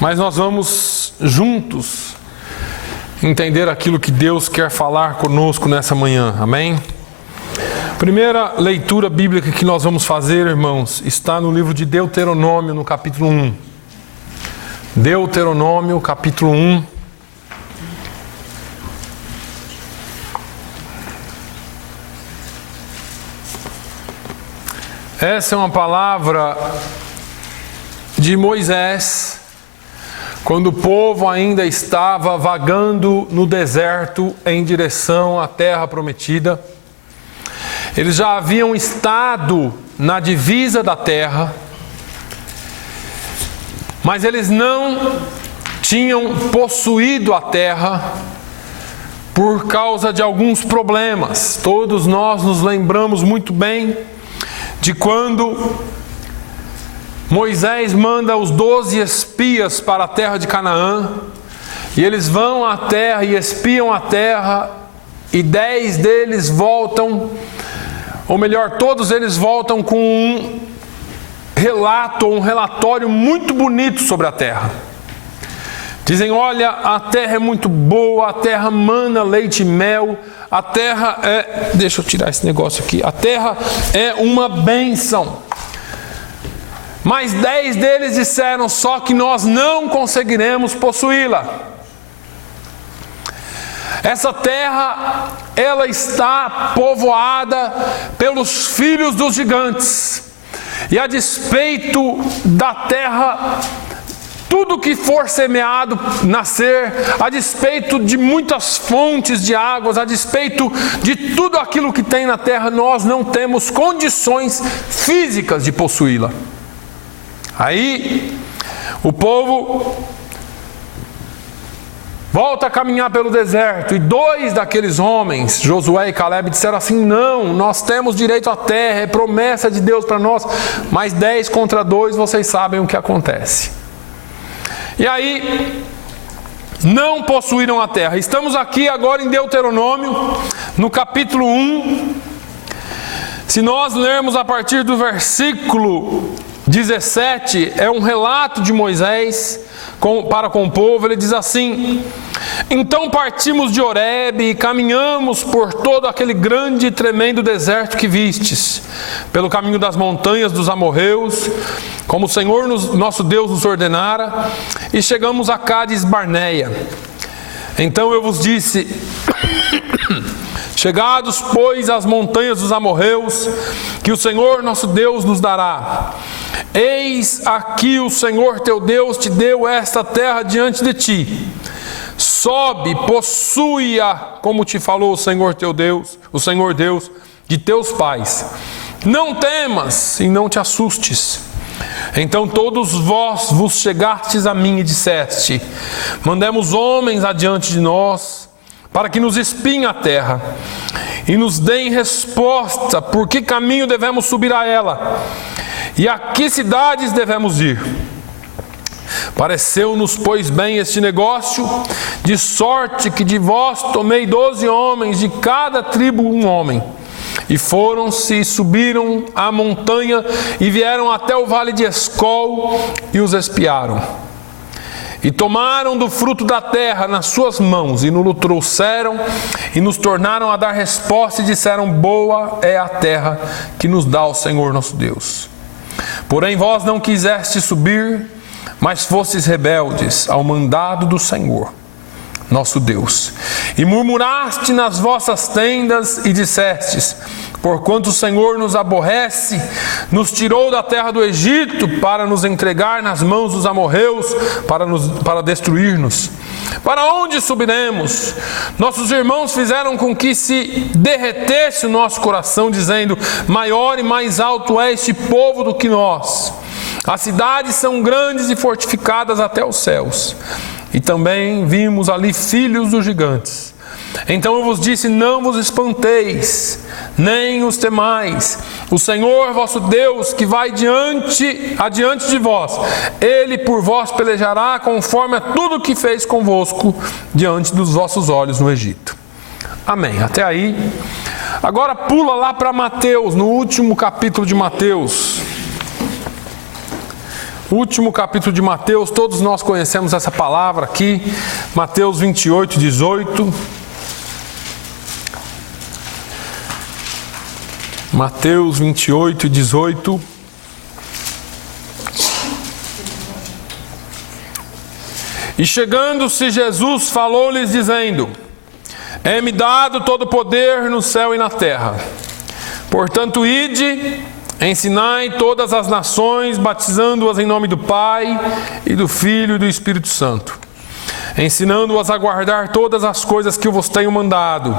mas nós vamos juntos entender aquilo que Deus quer falar conosco nessa manhã, amém? Primeira leitura bíblica que nós vamos fazer, irmãos, está no livro de Deuteronômio, no capítulo 1. Deuteronômio, capítulo 1. Essa é uma palavra de Moisés, quando o povo ainda estava vagando no deserto em direção à terra prometida. Eles já haviam estado na divisa da terra, mas eles não tinham possuído a terra por causa de alguns problemas. Todos nós nos lembramos muito bem de quando Moisés manda os 12 espias para a terra de Canaã, e eles vão à terra e espiam a terra, e 10 deles voltam, ou melhor, todos eles voltam com um relatório muito bonito sobre a terra. Dizem: olha, a terra é muito boa, a terra mana leite e mel, a terra é... Deixa eu tirar esse negócio aqui. A terra é uma bênção. Mas 10 deles disseram: só que nós não conseguiremos possuí-la. Essa terra, ela está povoada pelos filhos dos gigantes. E a despeito da terra, tudo que for semeado nascer, a despeito de muitas fontes de águas, a despeito de tudo aquilo que tem na terra, nós não temos condições físicas de possuí-la. Aí, o povo volta a caminhar pelo deserto, e 2 daqueles homens, Josué e Caleb, disseram assim: não, nós temos direito à terra, é promessa de Deus para nós. Mas 10 contra 2, vocês sabem o que acontece. E aí, não possuíram a terra. Estamos aqui agora em Deuteronômio, no capítulo 1. Se nós lermos a partir do versículo 17, é um relato de Moisés para com o povo. Ele diz assim: então partimos de Horebe e caminhamos por todo aquele grande e tremendo deserto que vistes, pelo caminho das montanhas dos amorreus, como o Senhor nosso Deus nos ordenara, e chegamos a Cádiz Barneia. Então eu vos disse: chegados, pois, às montanhas dos amorreus, que o Senhor nosso Deus nos dará. Eis aqui o Senhor teu Deus te deu esta terra diante de ti. Sobe, possui-a, como te falou o Senhor teu Deus, o Senhor Deus de teus pais. Não temas e não te assustes. Então todos vós vos chegastes a mim e disseste: mandemos homens adiante de nós, para que nos espiem a terra, e nos deem resposta, por que caminho devemos subir a ela, e a que cidades devemos ir. Pareceu-nos, pois, bem este negócio, de sorte que de vós tomei 12 homens, de cada tribo um homem. E foram-se, subiram a montanha, e vieram até o vale de Escol, e os espiaram. E tomaram do fruto da terra nas suas mãos, e nos trouxeram, e nos tornaram a dar resposta, e disseram: boa é a terra que nos dá o Senhor nosso Deus. Porém vós não quisestes subir, mas fostes rebeldes ao mandado do Senhor nosso Deus, e murmuraste nas vossas tendas, e dissestes: porquanto o Senhor nos aborrece, nos tirou da terra do Egito, para nos entregar nas mãos dos amorreus, para destruir-nos. Para onde subiremos? Nossos irmãos fizeram com que se derretesse o nosso coração, dizendo: maior e mais alto é este povo do que nós. As cidades são grandes e fortificadas até os céus. E também vimos ali filhos dos gigantes. Então eu vos disse: não vos espanteis, nem os temais. O Senhor vosso Deus, que vai adiante de vós, Ele por vós pelejará, conforme a tudo que fez convosco diante dos vossos olhos no Egito. Amém. Até aí. Agora pula lá para Mateus, no último capítulo de Mateus. Último capítulo de Mateus, todos nós conhecemos essa palavra aqui, Mateus 28, 18. Mateus 28, 18. E chegando-se Jesus, falou-lhes dizendo: é-me dado todo o poder no céu e na terra. Portanto, ide, ensinai todas as nações, batizando-as em nome do Pai, e do Filho e do Espírito Santo, ensinando-as a guardar todas as coisas que eu vos tenho mandado.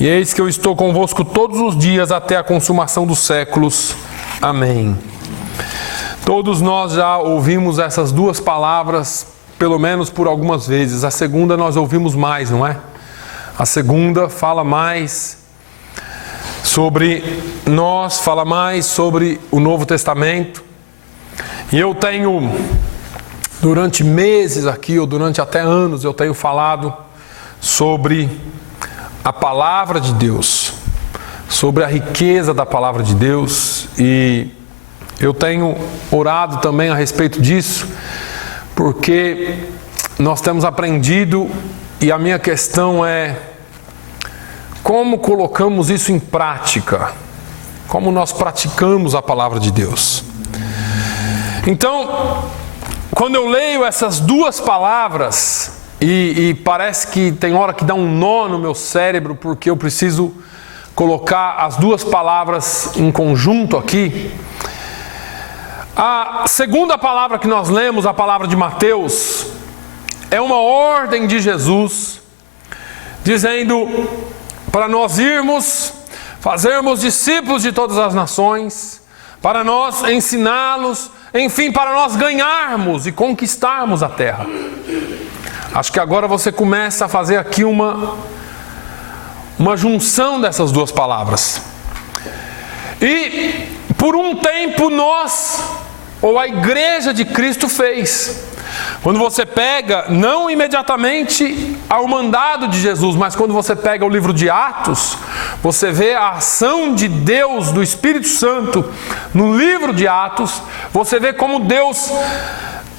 E eis que eu estou convosco todos os dias até a consumação dos séculos. Amém. Todos nós já ouvimos essas duas palavras, pelo menos por algumas vezes. A segunda nós ouvimos mais, não é? A segunda fala mais sobre nós, fala mais sobre o Novo Testamento. E eu tenho, durante meses aqui, ou durante até anos, eu tenho falado sobre a palavra de Deus, sobre a riqueza da palavra de Deus, e eu tenho orado também a respeito disso, porque nós temos aprendido, e a minha questão é: como colocamos isso em prática? Como nós praticamos a palavra de Deus? Então, quando eu leio essas duas palavras, e parece que tem hora que dá um nó no meu cérebro, porque eu preciso colocar as duas palavras em conjunto aqui. A segunda palavra que nós lemos, a palavra de Mateus, é uma ordem de Jesus, dizendo para nós irmos, fazermos discípulos de todas as nações, para nós ensiná-los, enfim, para nós ganharmos e conquistarmos a terra. Acho que agora você começa a fazer aqui uma junção dessas duas palavras. E por um tempo nós, ou a igreja de Cristo fez. Quando você pega, não imediatamente ao mandado de Jesus, mas quando você pega o livro de Atos, você vê a ação de Deus, do Espírito Santo, no livro de Atos, você vê como Deus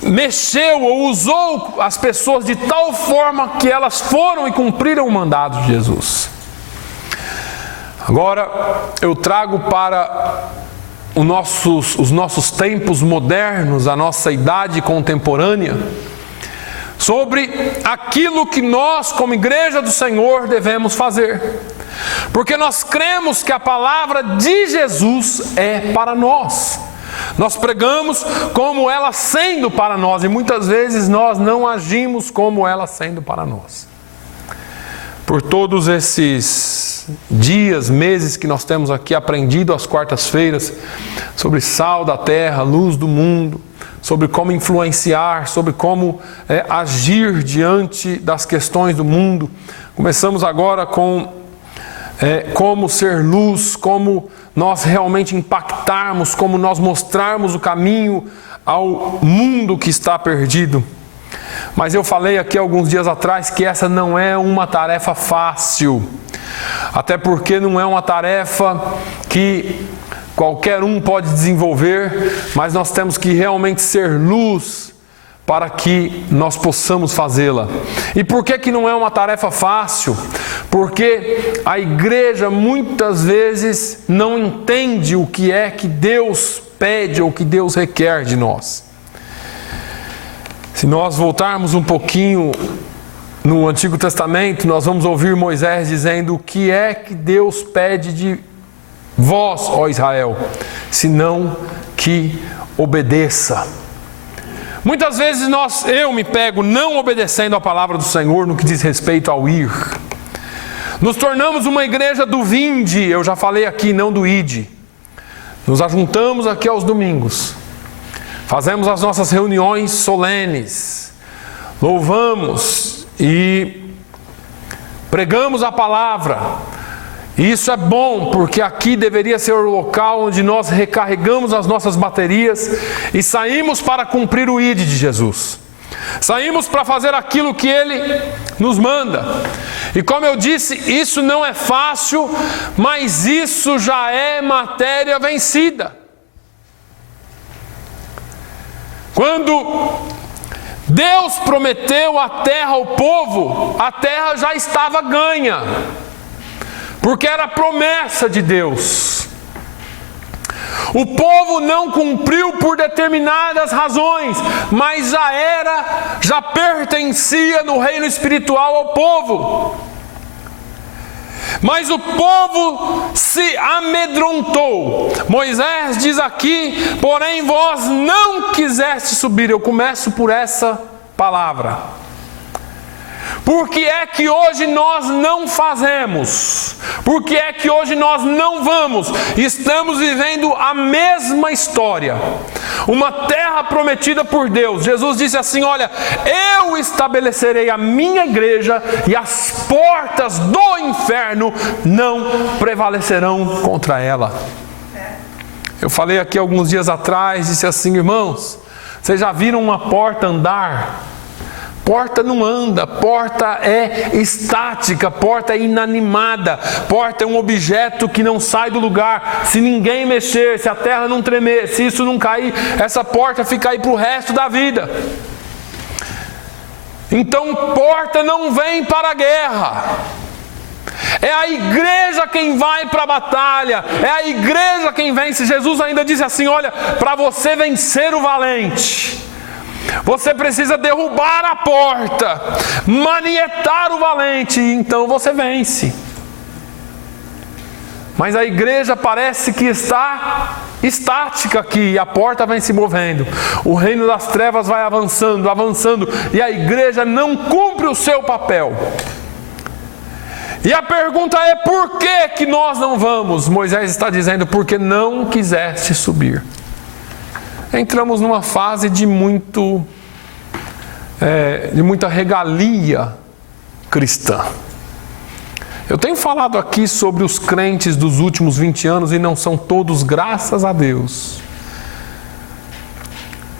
mexeu ou usou as pessoas de tal forma que elas foram e cumpriram o mandado de Jesus. Agora eu trago para os nossos tempos modernos, a nossa idade contemporânea, sobre aquilo que nós, como igreja do Senhor, devemos fazer. Porque nós cremos que a palavra de Jesus é para nós. Nós pregamos como ela sendo para nós, e muitas vezes nós não agimos como ela sendo para nós. Por todos esses dias, meses que nós temos aqui aprendido às quartas-feiras sobre sal da terra, luz do mundo, sobre como influenciar, sobre como agir diante das questões do mundo. Começamos agora com como ser luz, como nós realmente impactarmos, como nós mostrarmos o caminho ao mundo que está perdido. Mas eu falei aqui alguns dias atrás que essa não é uma tarefa fácil, até porque não é uma tarefa que qualquer um pode desenvolver, mas nós temos que realmente ser luz para que nós possamos fazê-la. E por que não é uma tarefa fácil? Porque a igreja muitas vezes não entende o que é que Deus pede ou que Deus requer de nós. Se nós voltarmos um pouquinho no Antigo Testamento, nós vamos ouvir Moisés dizendo: o que é que Deus pede de vós, ó Israel, senão que obedeça. Muitas vezes eu me pego não obedecendo a palavra do Senhor no que diz respeito ao ir. Nos tornamos uma igreja do vinde, eu já falei aqui, não do ide. Nos ajuntamos aqui aos domingos, fazemos as nossas reuniões solenes, louvamos e pregamos a palavra. E isso é bom, porque aqui deveria ser o local onde nós recarregamos as nossas baterias e saímos para cumprir o ID de Jesus. Saímos para fazer aquilo que Ele nos manda. E como eu disse, isso não é fácil, mas isso já é matéria vencida. Quando Deus prometeu a terra ao povo, a terra já estava ganha, porque era promessa de Deus. O povo não cumpriu por determinadas razões, mas já pertencia no reino espiritual ao povo. Mas o povo se amedrontou. Moisés diz aqui: porém vós não quiseste subir. Eu começo por essa palavra. Por que é que hoje nós não fazemos? Por que é que hoje nós não vamos? Estamos vivendo a mesma história. Uma terra prometida por Deus. Jesus disse assim: olha, eu estabelecerei a minha igreja e as portas do inferno não prevalecerão contra ela. Eu falei aqui alguns dias atrás, disse assim: irmãos, vocês já viram uma porta andar? Porta não anda, porta é estática, porta é inanimada, porta é um objeto que não sai do lugar. Se ninguém mexer, se a terra não tremer, se isso não cair, essa porta fica aí para o resto da vida. Então porta não vem para a guerra. É a igreja quem vai para a batalha, é a igreja quem vence. Jesus ainda disse assim: olha, para você vencer o valente, você precisa derrubar a porta, manietar o valente, e então você vence. Mas a igreja parece que está estática aqui, a porta vem se movendo, o reino das trevas vai avançando, avançando, e a igreja não cumpre o seu papel. E a pergunta é: por que nós não vamos? Moisés está dizendo: porque não quiseste subir. Entramos numa fase de muita regalia cristã. Eu tenho falado aqui sobre os crentes dos últimos 20 anos e não são todos, graças a Deus.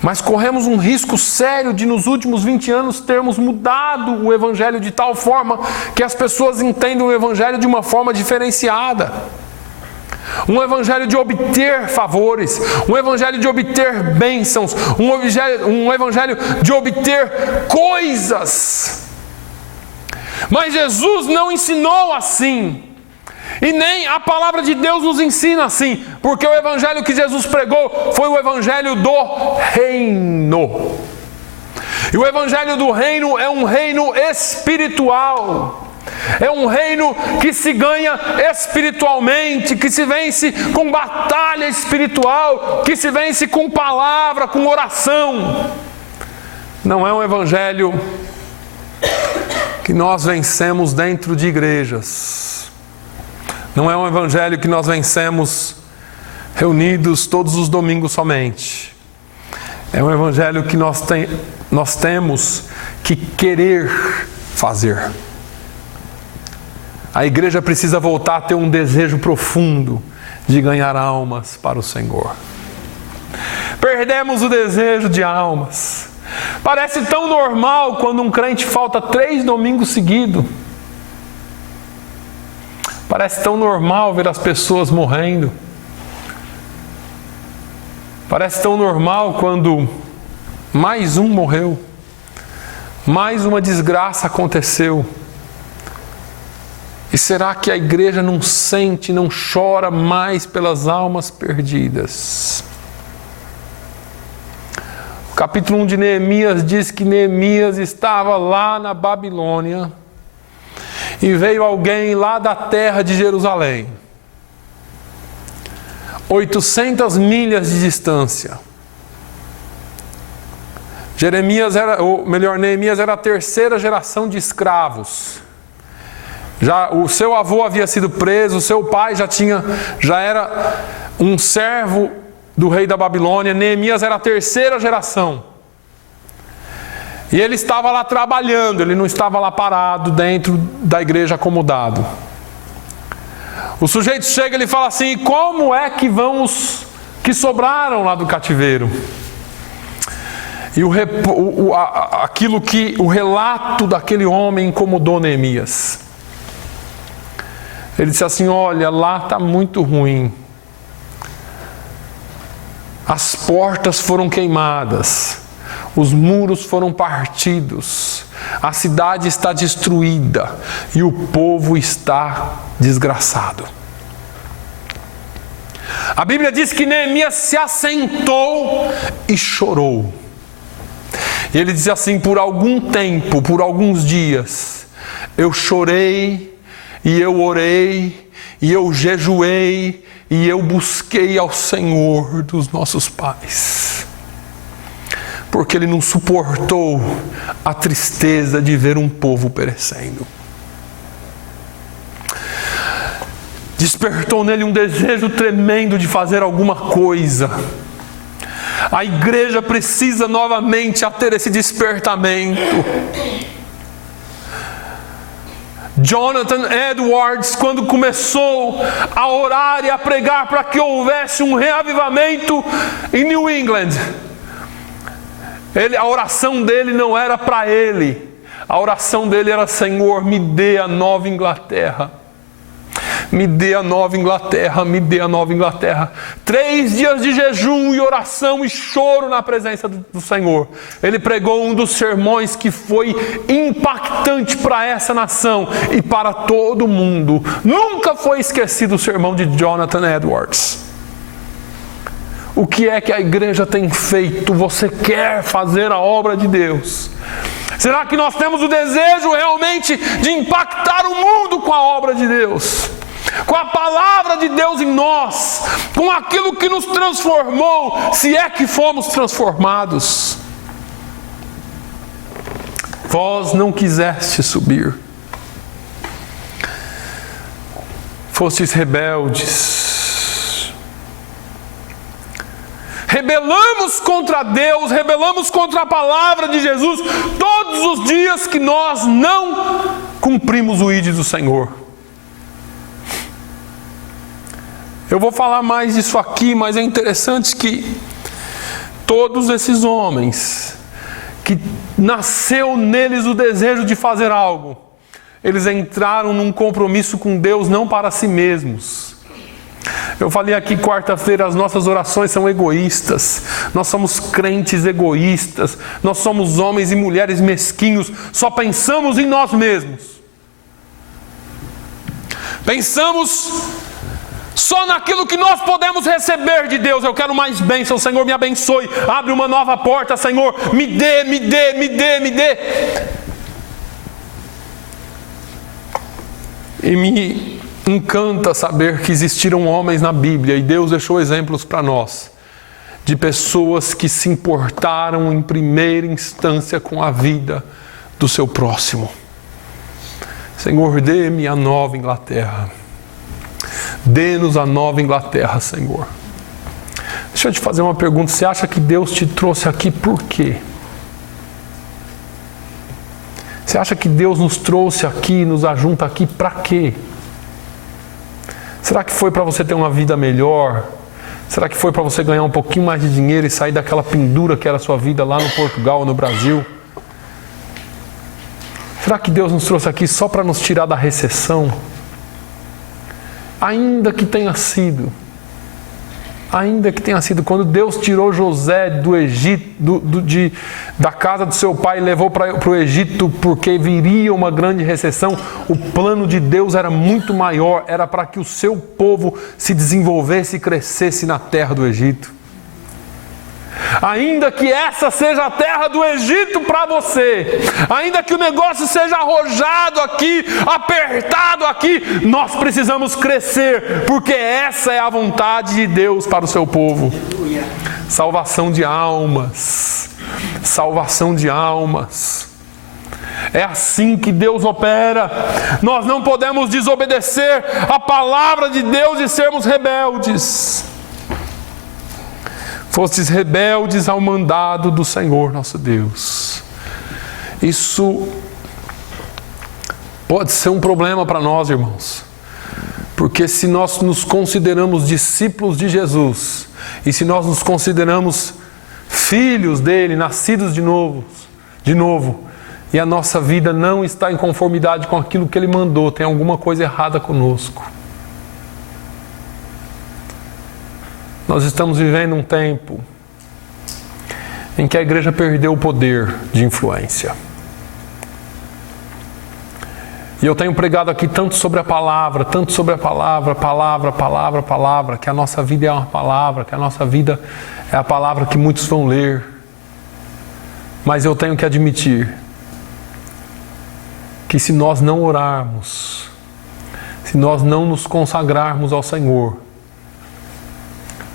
Mas corremos um risco sério de nos últimos 20 anos termos mudado o evangelho de tal forma que as pessoas entendem o evangelho de uma forma diferenciada. Um evangelho de obter favores, um evangelho de obter bênçãos, um evangelho de obter coisas. Mas Jesus não ensinou assim, e nem a palavra de Deus nos ensina assim, porque o evangelho que Jesus pregou foi o evangelho do reino. E o evangelho do reino é um reino espiritual. É um reino que se ganha espiritualmente, que se vence com batalha espiritual, que se vence com palavra, com oração. Não é um evangelho que nós vencemos dentro de igrejas. Não é um evangelho que nós vencemos reunidos todos os domingos somente. É um evangelho que nós temos que querer fazer. A igreja precisa voltar a ter um desejo profundo de ganhar almas para o Senhor. Perdemos o desejo de almas. Parece tão normal quando um crente falta 3 domingos seguidos. Parece tão normal ver as pessoas morrendo. Parece tão normal quando mais um morreu. Mais uma desgraça aconteceu. E será que a igreja não sente, não chora mais pelas almas perdidas? O capítulo 1 de Neemias diz que Neemias estava lá na Babilônia e veio alguém lá da terra de Jerusalém, 800 milhas de distância. Neemias era a 3ª geração de escravos. Já o seu avô havia sido preso, o seu pai já era um servo do rei da Babilônia. Neemias era a 3ª geração. E ele estava lá trabalhando, ele não estava lá parado dentro da igreja acomodado. O sujeito chega e ele fala assim: como é que vão os que sobraram lá do cativeiro? E o relato daquele homem incomodou Neemias. Ele disse assim: olha, lá está muito ruim. As portas foram queimadas. Os muros foram partidos, a cidade está destruída e o povo está desgraçado. A Bíblia diz que Neemias se assentou e chorou. E ele diz assim: por algum tempo, por alguns dias, eu chorei e eu orei e eu jejuei e eu busquei ao Senhor dos nossos pais. Porque ele não suportou a tristeza de ver um povo perecendo. Despertou nele um desejo tremendo de fazer alguma coisa. A igreja precisa novamente a ter esse despertamento. Jonathan Edwards, quando começou a orar e a pregar para que houvesse um reavivamento em New England, a oração dele não era para ele, a oração dele era: Senhor, me dê a Nova Inglaterra. Me dê a Nova Inglaterra, me dê a Nova Inglaterra. 3 dias de jejum e oração e choro na presença do Senhor. Ele pregou um dos sermões que foi impactante para essa nação e para todo mundo. Nunca foi esquecido o sermão de Jonathan Edwards. O que é que a igreja tem feito? Você quer fazer a obra de Deus? Será que nós temos o desejo realmente de impactar o mundo com a obra de Deus? Com a palavra de Deus em nós, com aquilo que nos transformou, se é que fomos transformados. Vós não quiseste subir, fostes rebeldes. Rebelamos contra Deus, rebelamos contra a palavra de Jesus todos os dias que nós não cumprimos o ídolo do Senhor. Eu vou falar mais disso aqui, mas é interessante que todos esses homens, que nasceu neles o desejo de fazer algo, eles entraram num compromisso com Deus não para si mesmos. Eu falei aqui quarta-feira, as nossas orações são egoístas, nós somos crentes egoístas, nós somos homens e mulheres mesquinhos, só pensamos em nós mesmos. Pensamos só naquilo que nós podemos receber de Deus. Eu quero mais bênção, Senhor, me abençoe, abre uma nova porta, Senhor, me dê, me dê, me dê, me dê. E me encanta saber que existiram homens na Bíblia, e Deus deixou exemplos para nós, de pessoas que se importaram em primeira instância com a vida do seu próximo. Senhor, dê-me a Nova Inglaterra. Dê-nos a Nova Inglaterra, Senhor. Deixa eu te fazer uma pergunta. Você acha que Deus te trouxe aqui por quê? Você acha que Deus nos trouxe aqui, nos ajunta aqui para quê? Será que foi para você ter uma vida melhor? Será que foi para você ganhar um pouquinho mais de dinheiro e sair daquela pendura que era a sua vida lá no Portugal ou no Brasil? Será que Deus nos trouxe aqui só para nos tirar da recessão? Ainda que tenha sido, quando Deus tirou José do Egito, da casa do seu pai e levou para o Egito, porque viria uma grande recessão, o plano de Deus era muito maior, era para que o seu povo se desenvolvesse e crescesse na terra do Egito. Ainda que essa seja a terra do Egito para você, ainda que o negócio seja arrojado aqui, apertado aqui, nós precisamos crescer, porque essa é a vontade de Deus para o seu povo. Salvação de almas, salvação de almas. É assim que Deus opera. Nós não podemos desobedecer a palavra de Deus e sermos rebeldes. Fostes rebeldes ao mandado do Senhor nosso Deus. Isso pode ser um problema para nós, irmãos. Porque se nós nos consideramos discípulos de Jesus, e se nós nos consideramos filhos dele, nascidos de novo, e a nossa vida não está em conformidade com aquilo que ele mandou, tem alguma coisa errada conosco. Nós estamos vivendo um tempo em que a igreja perdeu o poder de influência. E eu tenho pregado aqui tanto sobre a palavra, que a nossa vida é uma palavra, que a nossa vida é a palavra que muitos vão ler. Mas eu tenho que admitir que se nós não orarmos, se nós não nos consagrarmos ao Senhor,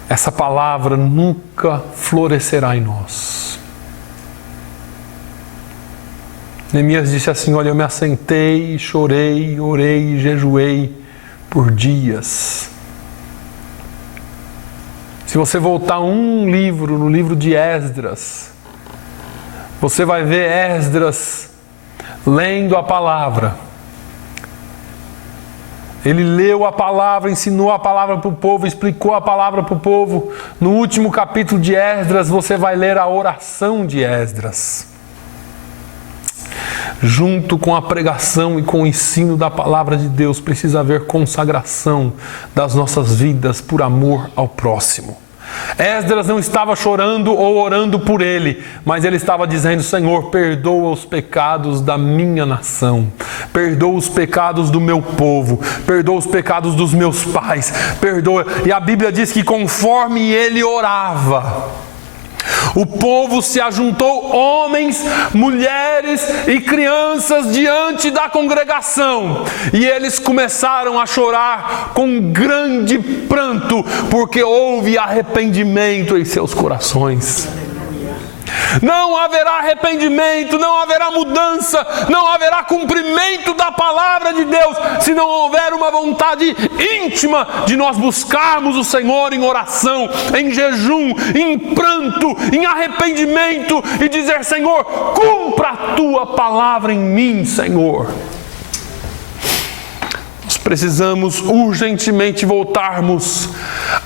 essa palavra nunca florescerá em nós. Neemias disse assim: olha, eu me assentei, chorei, orei e jejuei por dias. Se você voltar um livro, no livro de Esdras, você vai ver Esdras lendo a palavra. Ele leu a palavra, ensinou a palavra para o povo, explicou a palavra para o povo. No último capítulo de Esdras, você vai ler a oração de Esdras. Junto com a pregação e com o ensino da palavra de Deus, precisa haver consagração das nossas vidas por amor ao próximo. Esdras não estava chorando ou orando por ele, mas ele estava dizendo: Senhor, perdoa os pecados da minha nação, perdoa os pecados do meu povo, perdoa os pecados dos meus pais, perdoa. E a Bíblia diz que conforme ele orava, o povo se ajuntou, homens, mulheres e crianças, diante da congregação, e eles começaram a chorar com grande pranto, porque houve arrependimento em seus corações. Não haverá arrependimento, não haverá mudança, não haverá cumprimento da palavra de Deus, se não houver uma vontade íntima de nós buscarmos o Senhor em oração, em jejum, em pranto, em arrependimento e dizer: Senhor, cumpra a tua palavra em mim, Senhor. Precisamos urgentemente voltarmos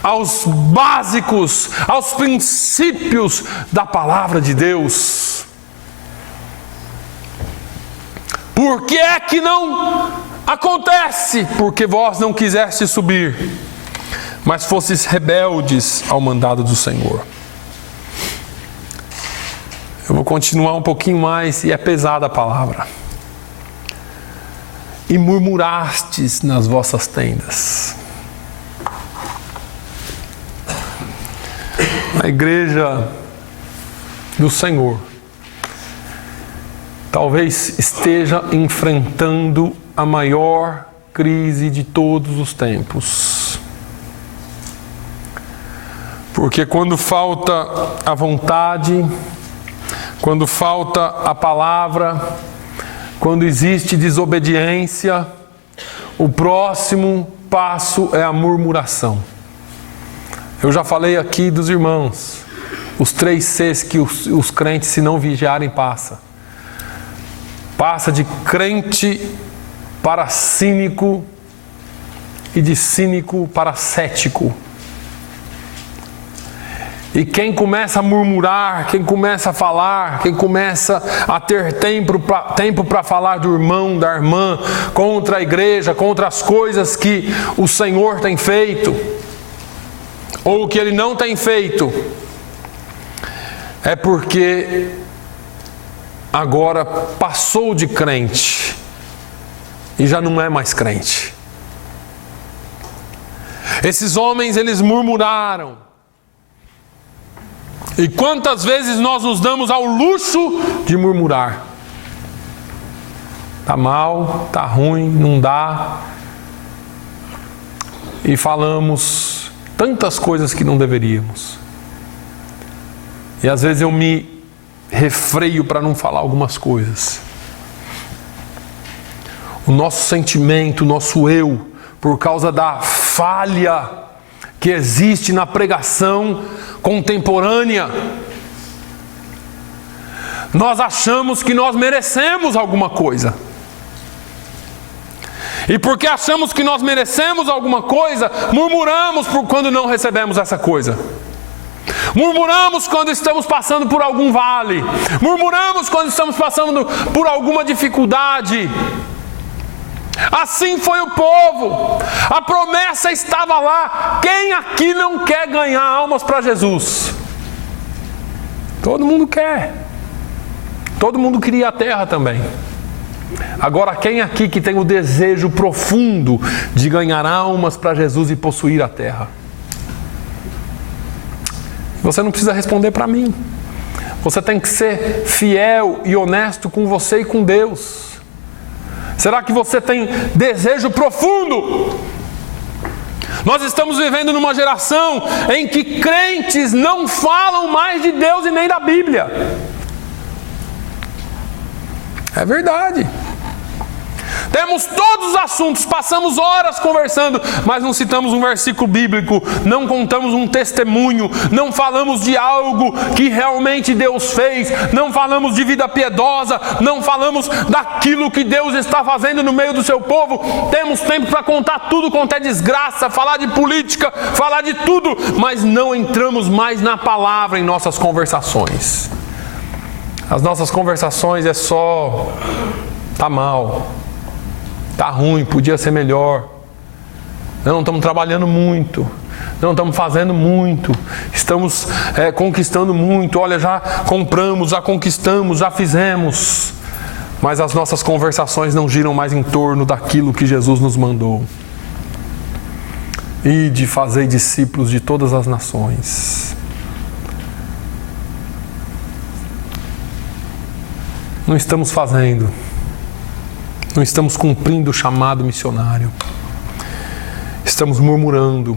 aos básicos, aos princípios da palavra de Deus. Por que é que não acontece? Porque vós não quisestes subir, mas fostes rebeldes ao mandado do Senhor. Eu vou continuar um pouquinho mais, e é pesada a palavra. E murmurastes nas vossas tendas. A igreja do Senhor talvez esteja enfrentando a maior crise de todos os tempos. Porque quando falta a vontade, quando falta a palavra, quando existe desobediência, o próximo passo é a murmuração. Eu já falei aqui dos irmãos, os 3 Cs que os crentes, se não vigiarem, passa. Passa de crente para cínico e de cínico para cético. E quem começa a murmurar, quem começa a falar, quem começa a ter tempo para falar do irmão, da irmã, contra a igreja, contra as coisas que o Senhor tem feito, ou que Ele não tem feito, é porque agora passou de crente e já não é mais crente. Esses homens, eles murmuraram. E quantas vezes nós nos damos ao luxo de murmurar? Está mal, está ruim, não dá. E falamos tantas coisas que não deveríamos. E às vezes eu me refreio para não falar algumas coisas. O nosso sentimento, o nosso eu, por causa da falha que existe na pregação contemporânea, nós achamos que nós merecemos alguma coisa. E porque achamos que nós merecemos alguma coisa, murmuramos quando não recebemos essa coisa. Murmuramos quando estamos passando por algum vale. Murmuramos quando estamos passando por alguma dificuldade. Assim foi o povo. A promessa estava lá. Quem aqui não quer ganhar almas para Jesus? Todo mundo quer. Todo mundo queria a terra também. Agora, quem aqui que tem o desejo profundo de ganhar almas para Jesus e possuir a terra? Você não precisa responder para mim. Você tem que ser fiel e honesto com você e com Deus. Será que você tem desejo profundo? Nós estamos vivendo numa geração em que crentes não falam mais de Deus e nem da Bíblia. É verdade. Temos todos os assuntos, passamos horas conversando, mas não citamos um versículo bíblico, não contamos um testemunho, não falamos de algo que realmente Deus fez, não falamos de vida piedosa, não falamos daquilo que Deus está fazendo no meio do seu povo. Temos tempo para contar tudo quanto é desgraça, falar de política, falar de tudo, mas não entramos mais na palavra em nossas conversações. As nossas conversações é só, tá mal, tá ruim, podia ser melhor, não estamos trabalhando muito, não estamos fazendo muito, estamos conquistando muito, olha, já compramos, já conquistamos, já fizemos, mas as nossas conversações não giram mais em torno daquilo que Jesus nos mandou. Ide, fazei discípulos de todas as nações. Não estamos fazendo, não estamos cumprindo o chamado missionário, estamos murmurando,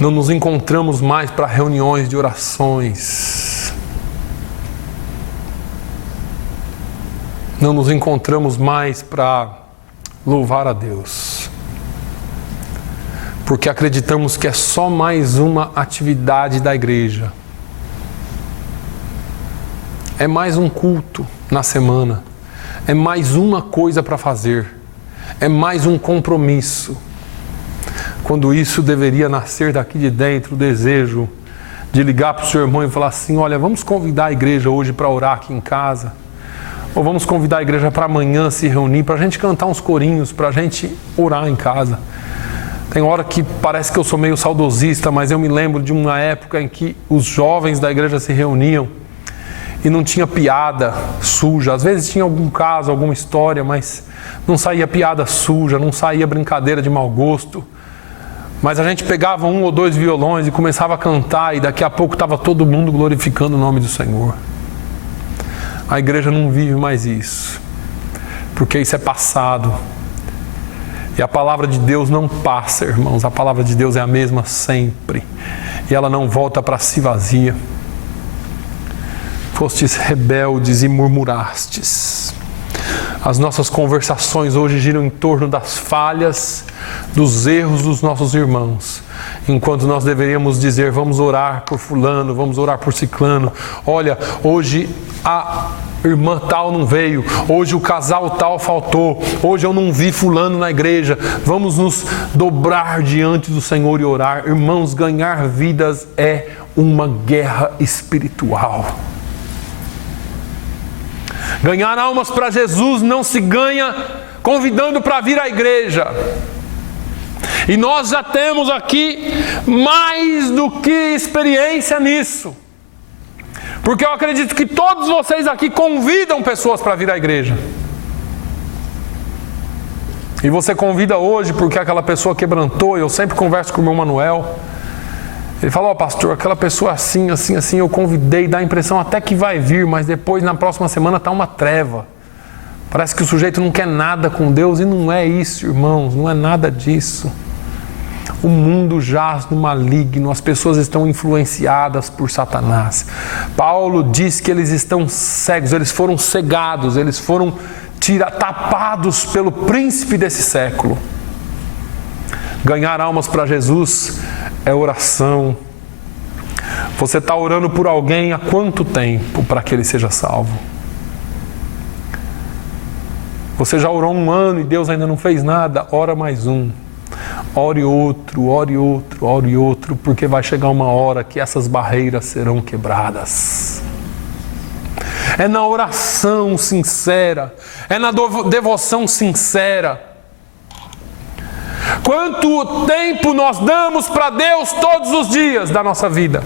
não nos encontramos mais para reuniões de orações, não nos encontramos mais para louvar a Deus, porque acreditamos que é só mais uma atividade da igreja. É mais um culto na semana, é mais uma coisa para fazer, é mais um compromisso. Quando isso deveria nascer daqui de dentro, o desejo de ligar para o seu irmão e falar assim, olha, vamos convidar a igreja hoje para orar aqui em casa, ou vamos convidar a igreja para amanhã se reunir, para a gente cantar uns corinhos, para a gente orar em casa. Tem hora que parece que eu sou meio saudosista, mas eu me lembro de uma época em que os jovens da igreja se reuniam e não tinha piada suja. Às vezes tinha algum caso, alguma história, mas não saía piada suja, não saía brincadeira de mau gosto. Mas a gente pegava 1 ou 2 violões e começava a cantar e daqui a pouco estava todo mundo glorificando o nome do Senhor. A igreja não vive mais isso, porque isso é passado. E a palavra de Deus não passa, irmãos. A palavra de Deus é a mesma sempre. E ela não volta para si vazia. Fostes rebeldes e murmurastes. As nossas conversações hoje giram em torno das falhas, dos erros dos nossos irmãos, enquanto nós deveríamos dizer, vamos orar por fulano, vamos orar por ciclano. Olha, hoje a irmã tal não veio, hoje o casal tal faltou, hoje eu não vi fulano na igreja. Vamos nos dobrar diante do Senhor e orar. Irmãos, ganhar vidas é uma guerra espiritual. Ganhar almas para Jesus não se ganha convidando para vir à igreja. E nós já temos aqui mais do que experiência nisso. Porque eu acredito que todos vocês aqui convidam pessoas para vir à igreja. E você convida hoje porque aquela pessoa quebrantou. Eu sempre converso com o meu Manuel. Ele fala, pastor, aquela pessoa assim, eu convidei, dá a impressão até que vai vir, mas depois na próxima semana está uma treva. Parece que o sujeito não quer nada com Deus e não é isso, irmãos, não é nada disso. O mundo jaz no maligno, as pessoas estão influenciadas por Satanás. Paulo diz que eles estão cegos, eles foram cegados, eles foram tapados pelo príncipe desse século. Ganhar almas para Jesus é oração. Você está orando por alguém há quanto tempo para que ele seja salvo? Você já orou 1 ano e Deus ainda não fez nada? Ora mais um. Ore outro, ore outro, ore outro, porque vai chegar uma hora que essas barreiras serão quebradas. É na oração sincera, é na devoção sincera. Quanto tempo nós damos para Deus todos os dias da nossa vida?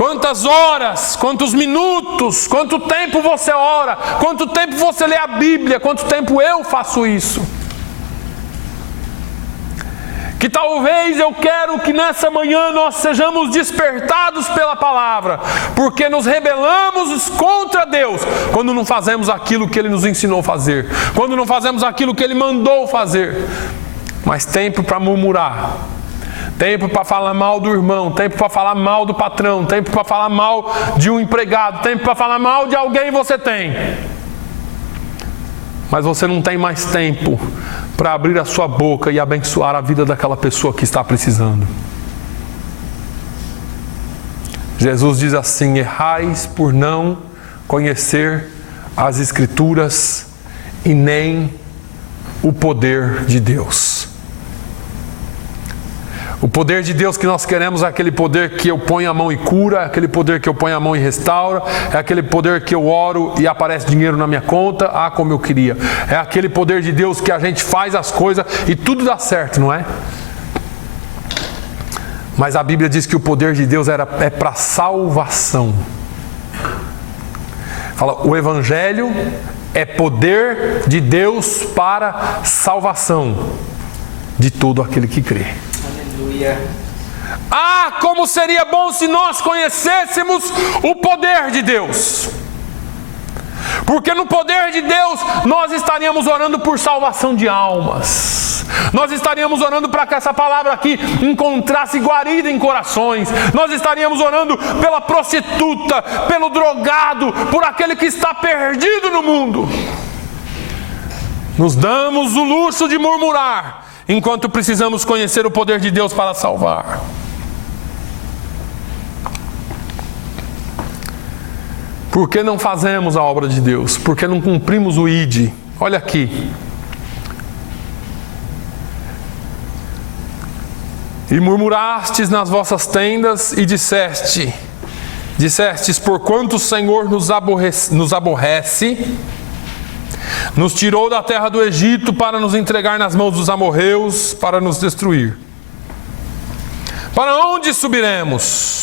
Quantas horas, quantos minutos, quanto tempo você ora, quanto tempo você lê a Bíblia, quanto tempo eu faço isso? Que talvez eu quero que nessa manhã nós sejamos despertados pela palavra, porque nos rebelamos contra Deus quando não fazemos aquilo que Ele nos ensinou a fazer, quando não fazemos aquilo que Ele mandou fazer. Mas tempo para murmurar, tempo para falar mal do irmão, tempo para falar mal do patrão, tempo para falar mal de um empregado, tempo para falar mal de alguém você tem. Mas você não tem mais tempo para abrir a sua boca e abençoar a vida daquela pessoa que está precisando. Jesus diz assim: errais por não conhecer as Escrituras e nem o poder de Deus. O poder de Deus que nós queremos é aquele poder que eu ponho a mão e cura, é aquele poder que eu ponho a mão e restaura, é aquele poder que eu oro e aparece dinheiro na minha conta, como eu queria. É aquele poder de Deus que a gente faz as coisas e tudo dá certo, não é? Mas a Bíblia diz que o poder de Deus é para salvação. Fala, o Evangelho é poder de Deus para salvação de todo aquele que crê. Como seria bom se nós conhecêssemos o poder de Deus. Porque no poder de Deus nós estaríamos orando por salvação de almas. Nós estaríamos orando para que essa palavra aqui encontrasse guarida em corações. Nós estaríamos orando pela prostituta, pelo drogado, por aquele que está perdido no mundo. Nos damos o luxo de murmurar, enquanto precisamos conhecer o poder de Deus para salvar. Por que não fazemos a obra de Deus? Por que não cumprimos o ID? Olha aqui. E murmurastes nas vossas tendas e dissestes, porquanto o Senhor nos aborrece, nos tirou da terra do Egito para nos entregar nas mãos dos amorreus, para nos destruir. Para onde subiremos?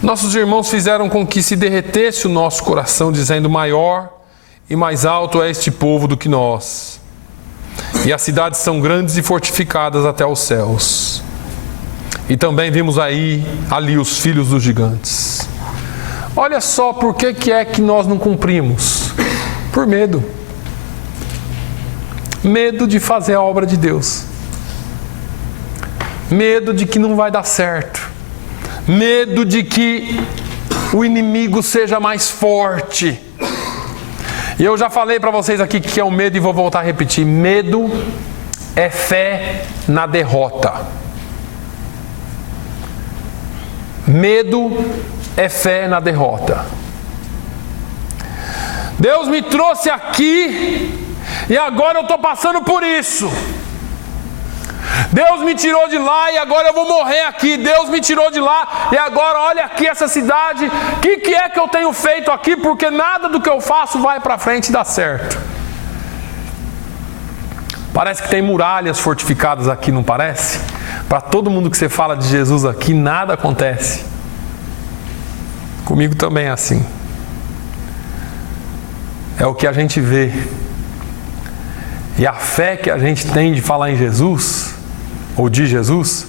Nossos irmãos fizeram com que se derretesse o nosso coração, dizendo: maior e mais alto é este povo do que nós. E as cidades são grandes e fortificadas até os céus. E também vimos ali os filhos dos gigantes. Olha só por que é que nós não cumprimos. Por medo. Medo de fazer a obra de Deus. Medo de que não vai dar certo. Medo de que o inimigo seja mais forte. E eu já falei para vocês aqui que é o medo e vou voltar a repetir. Medo é fé na derrota. Medo é fé na derrota. Deus me trouxe aqui e agora eu estou passando por isso. Deus me tirou de lá e agora eu vou morrer aqui. Deus me tirou de lá e agora olha aqui essa cidade. O que é que eu tenho feito aqui? Porque nada do que eu faço vai para frente e dá certo. Parece que tem muralhas fortificadas aqui, não parece? Para todo mundo que você fala de Jesus aqui, nada acontece. Comigo também é assim. É o que a gente vê. E a fé que a gente tem de falar em Jesus, ou de Jesus,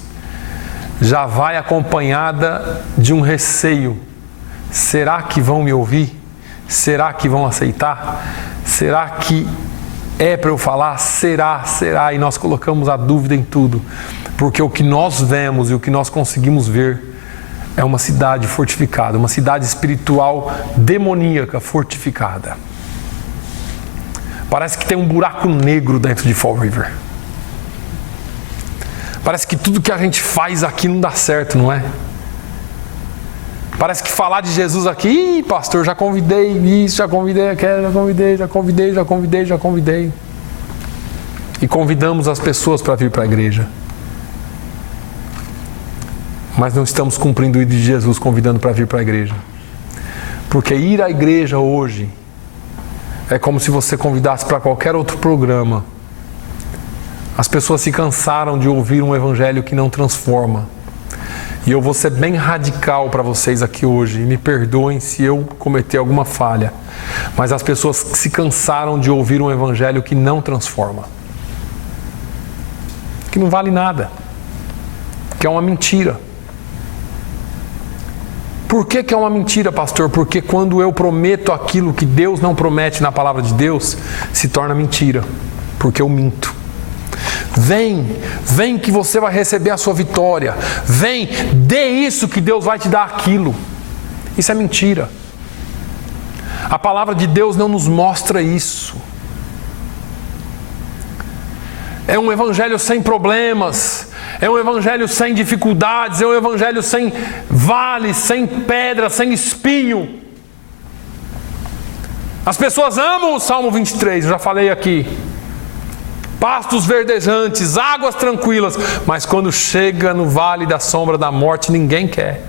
já vai acompanhada de um receio. Será que vão me ouvir? Será que vão aceitar? Será que é para eu falar? Será? E nós colocamos a dúvida em tudo. Porque o que nós vemos e o que nós conseguimos ver é uma cidade fortificada, uma cidade espiritual demoníaca fortificada. Parece que tem um buraco negro dentro de Fall River. Parece que tudo que a gente faz aqui não dá certo, não é? Parece que falar de Jesus aqui, pastor, já convidei isso, já convidei aquilo, já convidei. E convidamos as pessoas para vir para a igreja. Mas não estamos cumprindo o ID de Jesus convidando para vir para a igreja. Porque ir à igreja hoje é como se você convidasse para qualquer outro programa. As pessoas se cansaram de ouvir um evangelho que não transforma. E eu vou ser bem radical para vocês aqui hoje, e me perdoem se eu cometer alguma falha. Mas as pessoas se cansaram de ouvir um evangelho que não transforma, que não vale nada, que é uma mentira. Por que é uma mentira, pastor? Porque quando eu prometo aquilo que Deus não promete na palavra de Deus, se torna mentira, porque eu minto. Vem que você vai receber a sua vitória. Vem, dê isso que Deus vai te dar aquilo. Isso é mentira. A palavra de Deus não nos mostra isso. É um evangelho sem problemas. É um evangelho sem dificuldades, é um evangelho sem vales, sem pedra, sem espinho. As pessoas amam o Salmo 23, eu já falei aqui. Pastos verdejantes, águas tranquilas, mas quando chega no vale da sombra da morte, ninguém quer.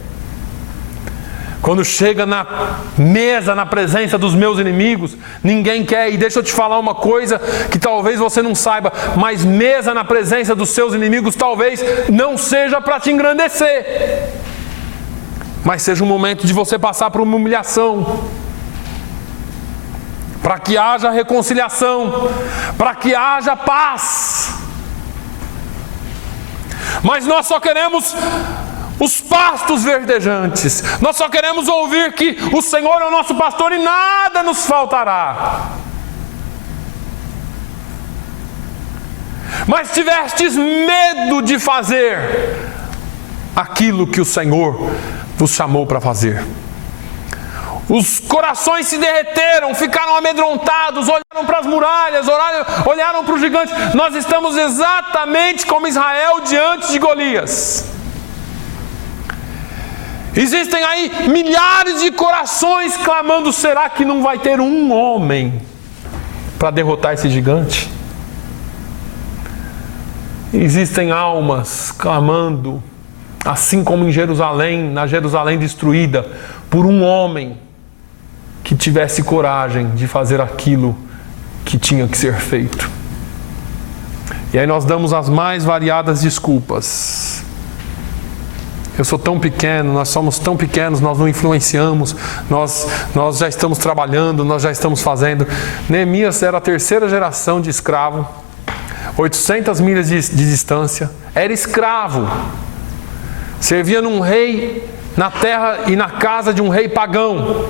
Quando chega na mesa, na presença dos meus inimigos, ninguém quer. E deixa eu te falar uma coisa que talvez você não saiba, mas mesa na presença dos seus inimigos talvez não seja para te engrandecer, mas seja um momento de você passar por uma humilhação, para que haja reconciliação, para que haja paz. Mas nós só queremos os pastos verdejantes. Nós só queremos ouvir que o Senhor é o nosso pastor e nada nos faltará. Mas tivestes medo de fazer aquilo que o Senhor vos chamou para fazer. Os corações se derreteram, ficaram amedrontados, olharam para as muralhas, olharam para o gigante. Nós estamos exatamente como Israel diante de Golias. Existem aí milhares de corações clamando: será que não vai ter um homem para derrotar esse gigante? Existem almas clamando, assim como em Jerusalém, na Jerusalém destruída, por um homem que tivesse coragem de fazer aquilo que tinha que ser feito. E aí nós damos as mais variadas desculpas. Eu sou tão pequeno, nós somos tão pequenos, nós não influenciamos, nós já estamos trabalhando, nós já estamos fazendo. Neemias era a terceira geração de escravo, 800 milhas de distância, era escravo, servia num rei na terra e na casa de um rei pagão.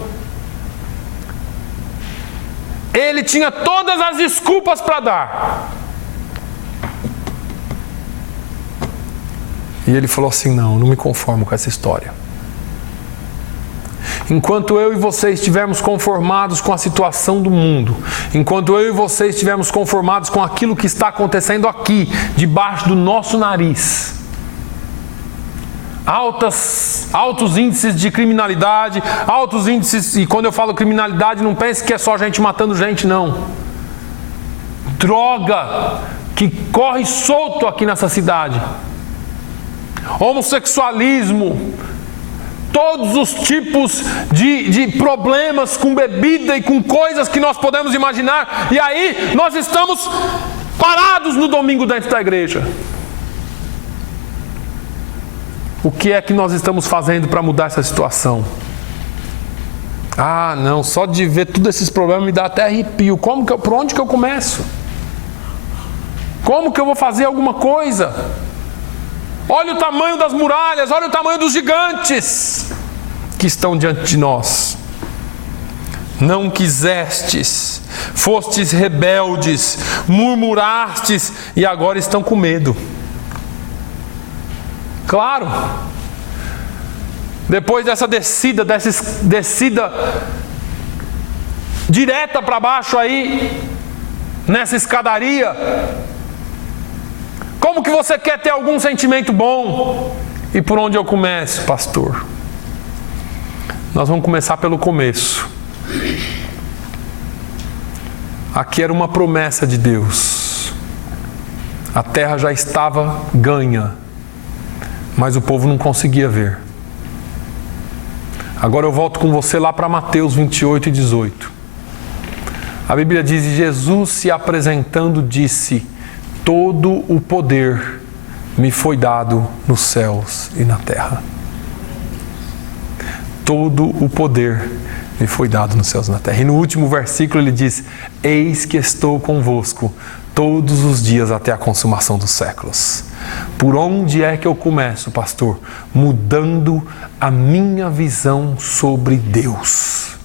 Ele tinha todas as desculpas para dar. E ele falou assim: não me conformo com essa história. Enquanto eu e você estivermos conformados com a situação do mundo, enquanto eu e você estivermos conformados com aquilo que está acontecendo aqui, debaixo do nosso nariz, altos índices de criminalidade, altos índices, e quando eu falo criminalidade, não pense que é só gente matando gente, não. Droga que corre solto aqui nessa cidade. Homossexualismo, todos os tipos de problemas com bebida e com coisas que nós podemos imaginar, e aí nós estamos parados no domingo dentro da igreja. O que é que nós estamos fazendo para mudar essa situação? Ah, não, só de ver todos esses problemas me dá até arrepio. Por onde que eu começo? Como que eu vou fazer alguma coisa? Olha o tamanho das muralhas, olha o tamanho dos gigantes que estão diante de nós. Não quisestes, fostes rebeldes, murmurastes e agora estão com medo. Claro, depois dessa descida direta para baixo aí, nessa escadaria, como que você quer ter algum sentimento bom? E por onde eu começo, pastor? Nós vamos começar pelo começo. Aqui era uma promessa de Deus. A terra já estava ganha, mas o povo não conseguia ver. Agora eu volto com você lá para Mateus 28 e 18. A Bíblia diz: Jesus se apresentando disse: todo o poder me foi dado nos céus e na terra. Todo o poder me foi dado nos céus e na terra. E no último versículo ele diz: eis que estou convosco todos os dias até a consumação dos séculos. Por onde é que eu começo, pastor? Mudando a minha visão sobre Deus.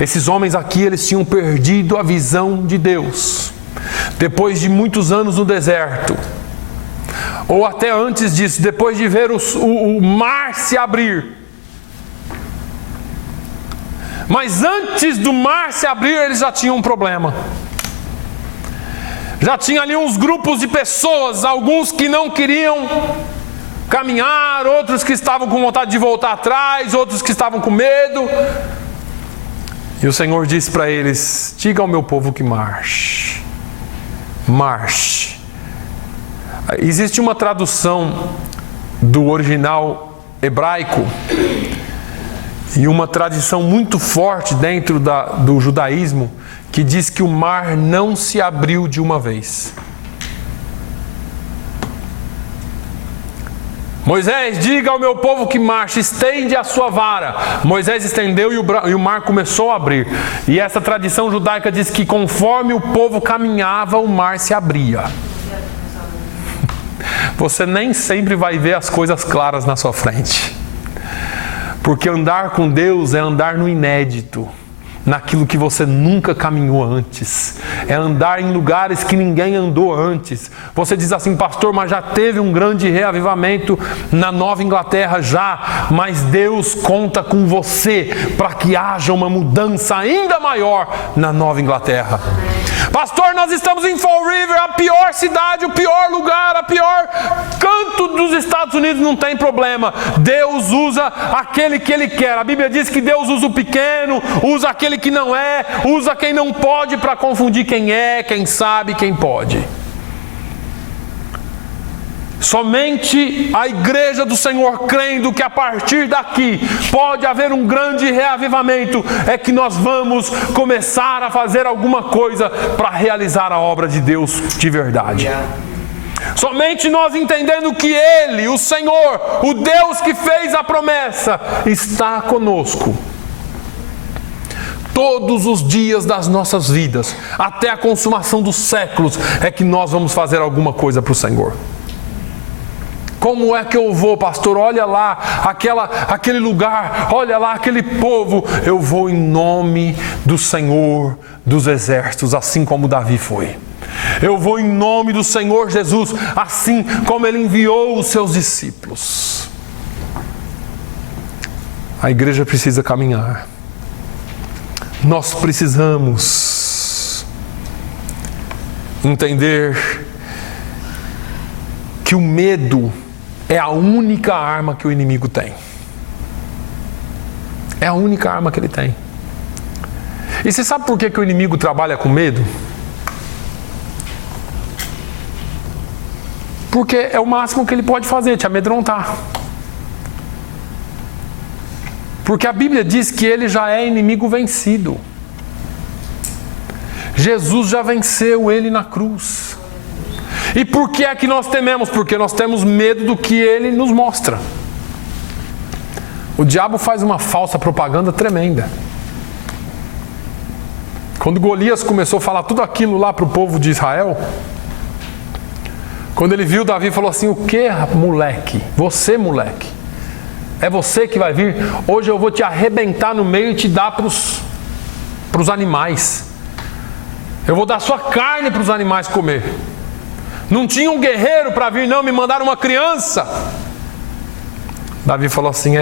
Esses homens aqui, eles tinham perdido a visão de Deus. Depois de muitos anos no deserto, ou até antes disso, depois de ver o mar se abrir. Mas antes do mar se abrir, eles já tinham um problema. Já tinha ali uns grupos de pessoas, alguns que não queriam caminhar, outros que estavam com vontade de voltar atrás, outros que estavam com medo. E o Senhor disse para eles: diga ao meu povo que marche. Marche. Existe uma tradução do original hebraico e uma tradição muito forte dentro do judaísmo que diz que o mar não se abriu de uma vez. Moisés, diga ao meu povo que marche, estende a sua vara. Moisés estendeu e o mar começou a abrir. E essa tradição judaica diz que conforme o povo caminhava, o mar se abria. Você nem sempre vai ver as coisas claras na sua frente. Porque andar com Deus é andar no inédito, naquilo que você nunca caminhou antes. É andar em lugares que ninguém andou antes. Você diz assim: pastor, mas já teve um grande reavivamento na Nova Inglaterra já. Mas Deus conta com você para que haja uma mudança ainda maior na Nova Inglaterra. Pastor, nós estamos em Fall River, a pior cidade, o pior lugar, a pior canto dos Estados Unidos. Não tem problema. Deus usa aquele que Ele quer. A Bíblia diz que Deus usa o pequeno, usa aquele que não é, usa quem não pode para confundir quem é, quem sabe, quem pode. Somente a igreja do Senhor, crendo que a partir daqui pode haver um grande reavivamento, é que nós vamos começar a fazer alguma coisa para realizar a obra de Deus de verdade. Somente nós entendendo que Ele, o Senhor, o Deus que fez a promessa, está conosco todos os dias das nossas vidas, até a consumação dos séculos, é que nós vamos fazer alguma coisa para o Senhor. Como é que eu vou, pastor? Olha lá, aquele lugar, olha lá, aquele povo. Eu vou em nome do Senhor dos Exércitos, assim como Davi foi. Eu vou em nome do Senhor Jesus, assim como Ele enviou os seus discípulos. A igreja precisa caminhar. Nós precisamos entender que o medo é a única arma que o inimigo tem. É a única arma que ele tem. E você sabe por que o inimigo trabalha com medo? Porque é o máximo que ele pode fazer, te amedrontar. Porque a Bíblia diz que ele já é inimigo vencido. Jesus já venceu ele na cruz. E por que é que nós tememos? Porque nós temos medo do que ele nos mostra. O diabo faz uma falsa propaganda tremenda. Quando Golias começou a falar tudo aquilo lá para o povo de Israel, quando ele viu Davi, falou assim: o que, moleque? Você, moleque? É você que vai vir? Hoje eu vou te arrebentar no meio e te dar para os animais. Eu vou dar sua carne para os animais comer. Não tinha um guerreiro para vir, não, me mandaram uma criança. Davi falou assim: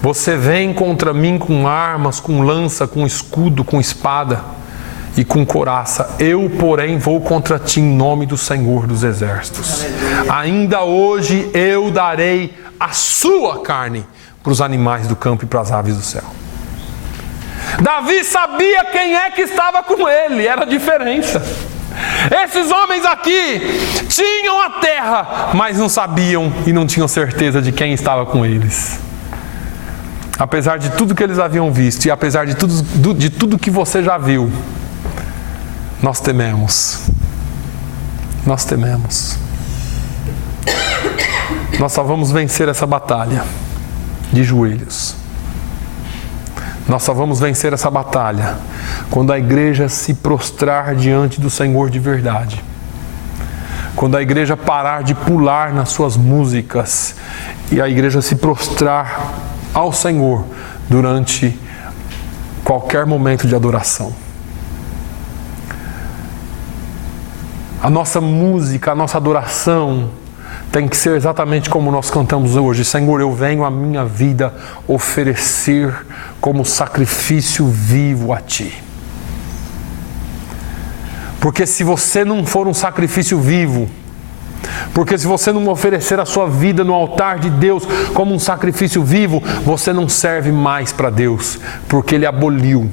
você vem contra mim com armas, com lança, com escudo, com espada e com couraça. Eu, porém, vou contra ti em nome do Senhor dos Exércitos. Ainda hoje eu darei a sua carne para os animais do campo e para as aves do céu. Davi sabia quem é que estava com ele, era a diferença. Esses homens aqui tinham a terra, mas não sabiam e não tinham certeza de quem estava com eles. Apesar de tudo que eles haviam visto e apesar de tudo que você já viu, nós tememos. nós tememos. Nós só vamos vencer essa batalha de joelhos. Nós só vamos vencer essa batalha quando a igreja se prostrar diante do Senhor de verdade. Quando a igreja parar de pular nas suas músicas e a igreja se prostrar ao Senhor durante qualquer momento de adoração. A nossa música, a nossa adoração tem que ser exatamente como nós cantamos hoje. Senhor, eu venho a minha vida oferecer como sacrifício vivo a Ti. Porque se você não for um sacrifício vivo, porque se você não oferecer a sua vida no altar de Deus como um sacrifício vivo, você não serve mais para Deus, porque Ele aboliu.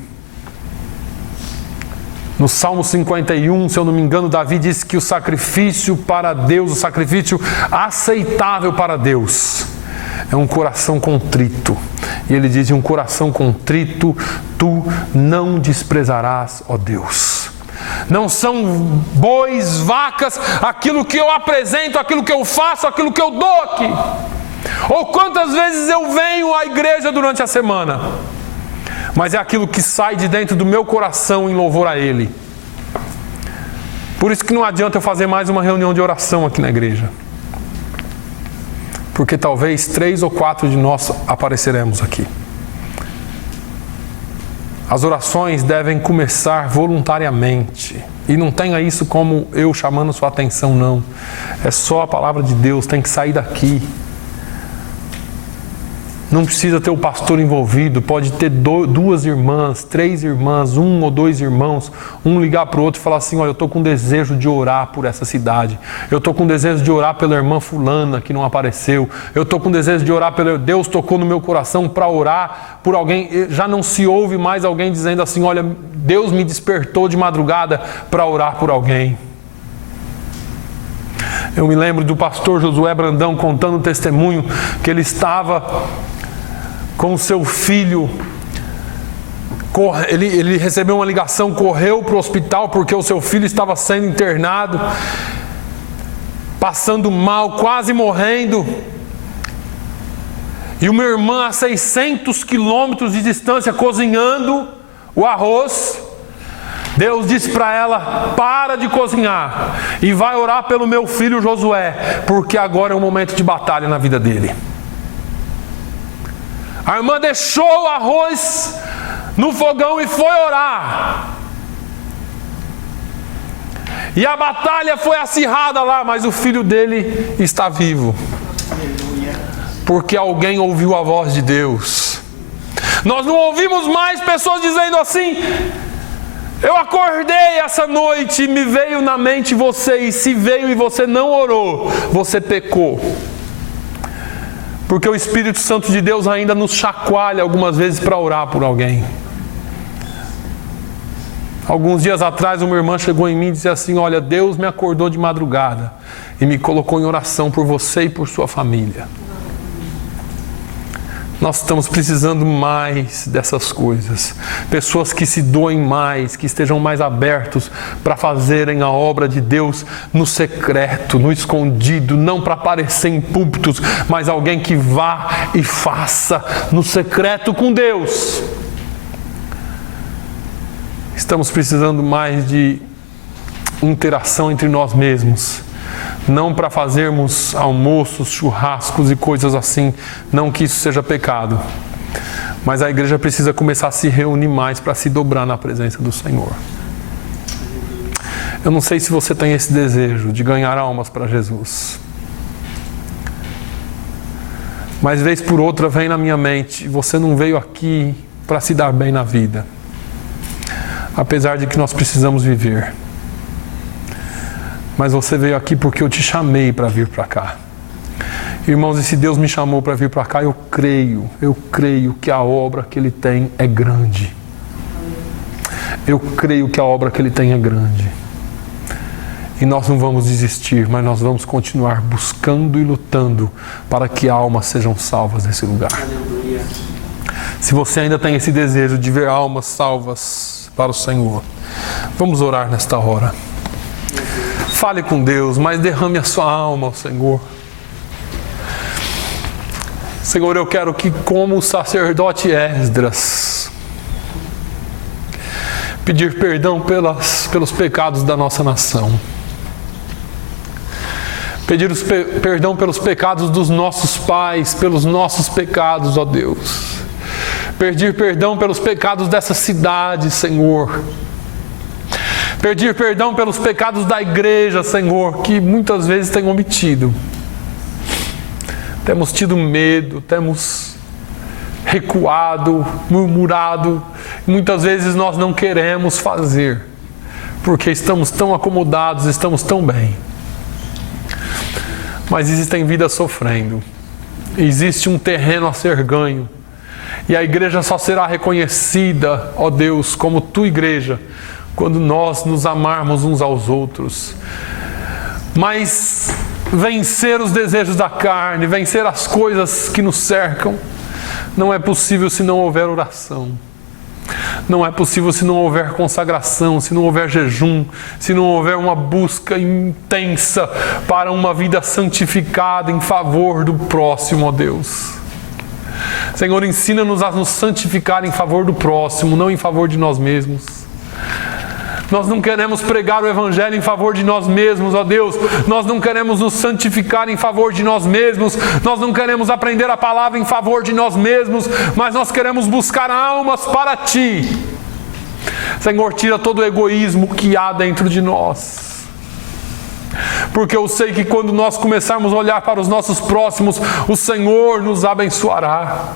No Salmo 51, se eu não me engano, Davi disse que o sacrifício para Deus, o sacrifício aceitável para Deus, é um coração contrito. E ele diz, um coração contrito, tu não desprezarás, ó Deus. Não são bois, vacas, aquilo que eu apresento, aquilo que eu faço, aquilo que eu dou aqui. Ou quantas vezes eu venho à igreja durante a semana. Mas é aquilo que sai de dentro do meu coração em louvor a Ele. Por isso que não adianta eu fazer mais uma reunião de oração aqui na igreja. Porque talvez 3 ou 4 de nós apareceremos aqui. As orações devem começar voluntariamente. E não tenha isso como eu chamando sua atenção, não. É só a palavra de Deus, tem que sair daqui. Não precisa ter o pastor envolvido, pode ter 2 irmãs, 3 irmãs, 1 ou 2 irmãos, um ligar para o outro e falar assim, olha, eu estou com desejo de orar por essa cidade, eu estou com desejo de orar pela irmã fulana que não apareceu, eu estou com desejo de orar pela... Deus tocou no meu coração para orar por alguém, já não se ouve mais alguém dizendo assim, olha, Deus me despertou de madrugada para orar por alguém. Eu me lembro do pastor Josué Brandão contando um testemunho que ele estava com o seu filho, ele recebeu uma ligação, correu para o hospital porque o seu filho estava sendo internado, passando mal, quase morrendo. E uma irmã a 600 quilômetros de distância cozinhando o arroz. Deus disse para ela, para de cozinhar e vai orar pelo meu filho Josué, porque agora é um momento de batalha na vida dele. A irmã deixou o arroz no fogão e foi orar. E a batalha foi acirrada lá, mas o filho dele está vivo. Porque alguém ouviu a voz de Deus. Nós não ouvimos mais pessoas dizendo assim, eu acordei essa noite e me veio na mente você, e se veio e você não orou, você pecou. Porque o Espírito Santo de Deus ainda nos chacoalha algumas vezes para orar por alguém. Alguns dias atrás uma irmã chegou em mim e disse assim, olha, Deus me acordou de madrugada e me colocou em oração por você e por sua família. Nós estamos precisando mais dessas coisas. Pessoas que se doem mais, que estejam mais abertos para fazerem a obra de Deus no secreto, no escondido, não para aparecer em púlpitos, mas alguém que vá e faça no secreto com Deus. Estamos precisando mais de interação entre nós mesmos. Não para fazermos almoços, churrascos e coisas assim, não que isso seja pecado. Mas a igreja precisa começar a se reunir mais para se dobrar na presença do Senhor. Eu não sei se você tem esse desejo de ganhar almas para Jesus. Mas vez por outra vem na minha mente, você não veio aqui para se dar bem na vida. Apesar de que nós precisamos viver. Mas você veio aqui porque eu te chamei para vir para cá. Irmãos, e se Deus me chamou para vir para cá, eu creio que a obra que Ele tem é grande. Eu creio que a obra que Ele tem é grande. E nós não vamos desistir, mas nós vamos continuar buscando e lutando para que almas sejam salvas nesse lugar. Aleluia. Se você ainda tem esse desejo de ver almas salvas para o Senhor, vamos orar nesta hora. Fale com Deus, mas derrame a sua alma ao Senhor. Senhor, eu quero que, como o sacerdote Esdras, pedir perdão pelos pecados da nossa nação. Pedir perdão pelos pecados dos nossos pais, pelos nossos pecados, ó Deus. Pedir perdão pelos pecados dessa cidade, Senhor. Pedir perdão pelos pecados da igreja, Senhor, que muitas vezes tem omitido. Temos tido medo, temos recuado, murmurado. Muitas vezes nós não queremos fazer, porque estamos tão acomodados, estamos tão bem. Mas existem vidas sofrendo. Existe um terreno a ser ganho. E a igreja só será reconhecida, ó Deus, como tua igreja, quando nós nos amarmos uns aos outros. Mas vencer os desejos da carne, vencer as coisas que nos cercam, não é possível se não houver oração. Não é possível se não houver consagração, se não houver jejum, se não houver uma busca intensa para uma vida santificada em favor do próximo, ó Deus. Senhor, ensina-nos a nos santificar em favor do próximo, não em favor de nós mesmos. Nós não queremos pregar o Evangelho em favor de nós mesmos, ó Deus. Nós não queremos nos santificar em favor de nós mesmos. Nós não queremos aprender a palavra em favor de nós mesmos, mas nós queremos buscar almas para Ti. Senhor, tira todo o egoísmo que há dentro de nós. Porque eu sei que quando nós começarmos a olhar para os nossos próximos, o Senhor nos abençoará.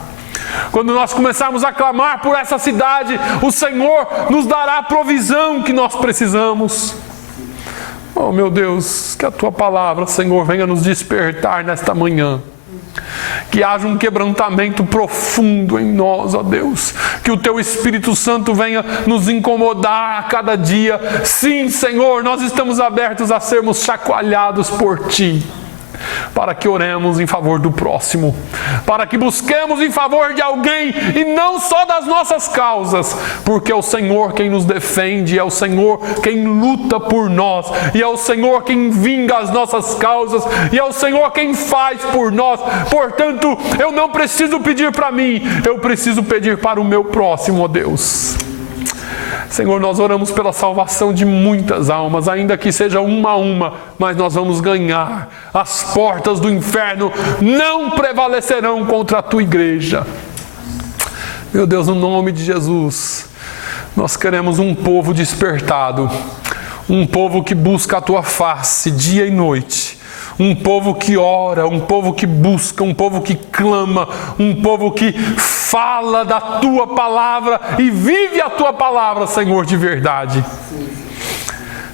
Quando nós começarmos a clamar por essa cidade, o Senhor nos dará a provisão que nós precisamos. Oh, meu Deus, que a Tua palavra, Senhor, venha nos despertar nesta manhã. Que haja um quebrantamento profundo em nós, ó Deus. Que o Teu Espírito Santo venha nos incomodar a cada dia. Sim, Senhor, nós estamos abertos a sermos chacoalhados por Ti. Para que oremos em favor do próximo, para que busquemos em favor de alguém e não só das nossas causas, porque é o Senhor quem nos defende, é o Senhor quem luta por nós, e é o Senhor quem vinga as nossas causas, e é o Senhor quem faz por nós. Portanto, eu não preciso pedir para mim, eu preciso pedir para o meu próximo, ó Deus. Senhor, nós oramos pela salvação de muitas almas, ainda que seja uma a uma, mas nós vamos ganhar. As portas do inferno não prevalecerão contra a Tua igreja. Meu Deus, no nome de Jesus, nós queremos um povo despertado, um povo que busca a Tua face dia e noite. Um povo que ora, um povo que busca, um povo que clama, um povo que fala da Tua palavra e vive a Tua palavra, Senhor, de verdade.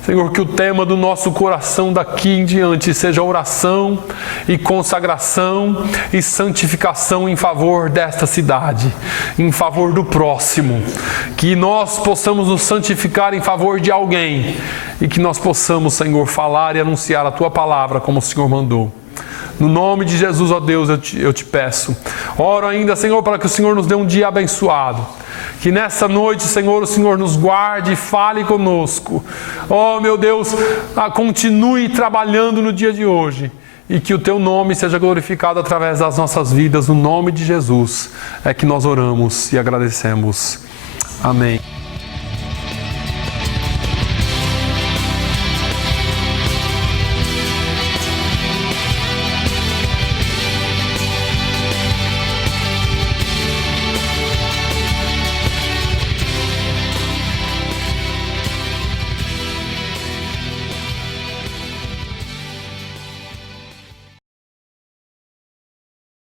Senhor, que o tema do nosso coração daqui em diante seja oração e consagração e santificação em favor desta cidade, em favor do próximo. Que nós possamos nos santificar em favor de alguém e que nós possamos, Senhor, falar e anunciar a Tua palavra como o Senhor mandou. No nome de Jesus, ó Deus, eu te peço. Oro ainda, Senhor, para que o Senhor nos dê um dia abençoado. Que nessa noite, Senhor, o Senhor nos guarde e fale conosco. Oh, meu Deus, continue trabalhando no dia de hoje. E que o Teu nome seja glorificado através das nossas vidas. No nome de Jesus é que nós oramos e agradecemos. Amém.